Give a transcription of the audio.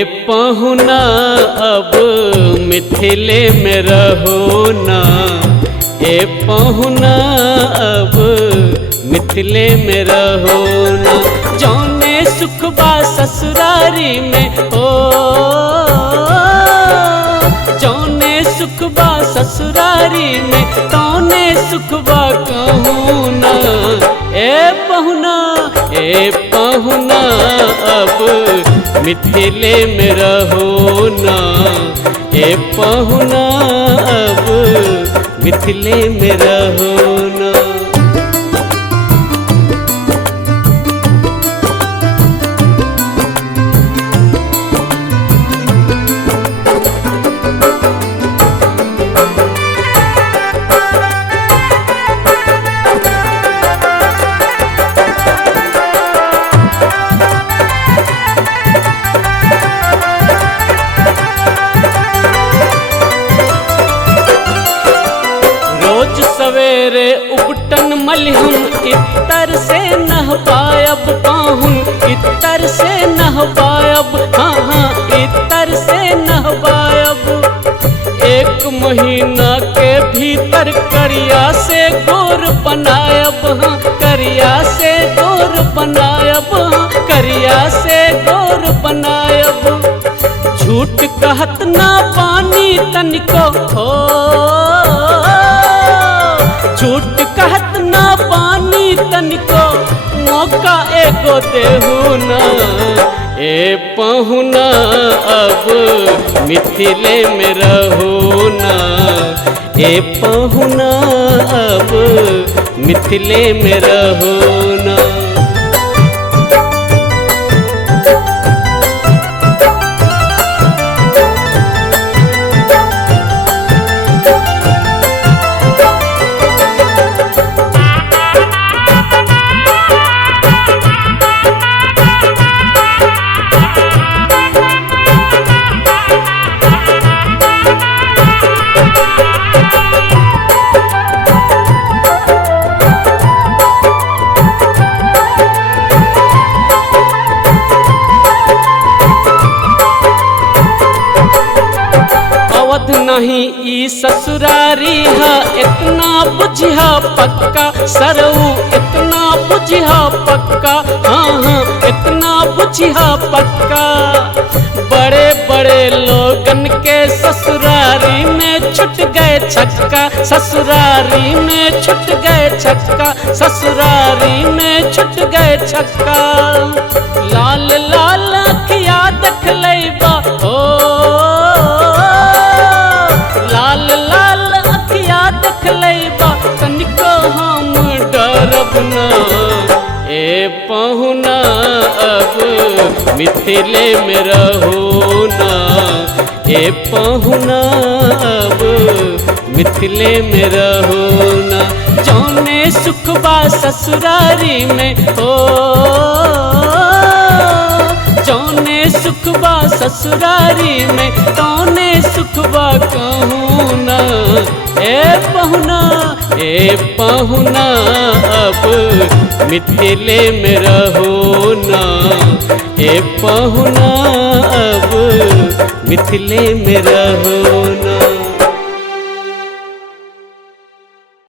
पहुना अब मिथिले में रहो ना, ए पहुना अब मिथिले में रहो ना। जौने सुख बा ससुरारी में हो, जौने सुख बा ससुरारी में तौने सुख बा कहूँ ना। ए पहुना अब मिथिले में रहो ना, ए पहुना अब मिथिले में रहो ना। सवेरे उबटन मलिहम इत्तर से नहबायब पाहुन, इत्तर से नहबायब, हाँ हाँ इत्तर से नहबायब। एक महीना के भीतर करिया से गोर बनायब, हाँ करिया से गोर बनायब, हाँ करिया से गोर बनायब। झूठ कहत ना पानी तनिको हो, झूठ कहत ना पानी तनिको मौका एगो देहू ना। ए पहुना अब मिथिले में रहो ना, ए पहुना अब मिथिले में रहो ना। नहीं ई ससुरारी है इतना बुझिया पक्का, सरऊ इतना बुझिया पक्का, हाँ हाँ इतना बुझिया पक्का। बड़े बड़े लोगन के ससुरारी में छुट गए छक्का, ससुरारी में छुट गए छक्का, ससुरारी में छुट गए छक्का। लाल लाल अखिया देख लैबा हो, लाल लाल अखिया देख लैबा तनिको हम डरब ना। ए पहुना अब मिथिले में रहो ना, ए पहुना अब मिथिले में रहो ना। जौने सुख बा ससुरारी में हो, जौने सुख बा ससुरारी में तौने सुख बा कहूँ ना। ए पहुना अब मिथिले में रहो ना, ए पहुना अब मिथिले में रहो ना।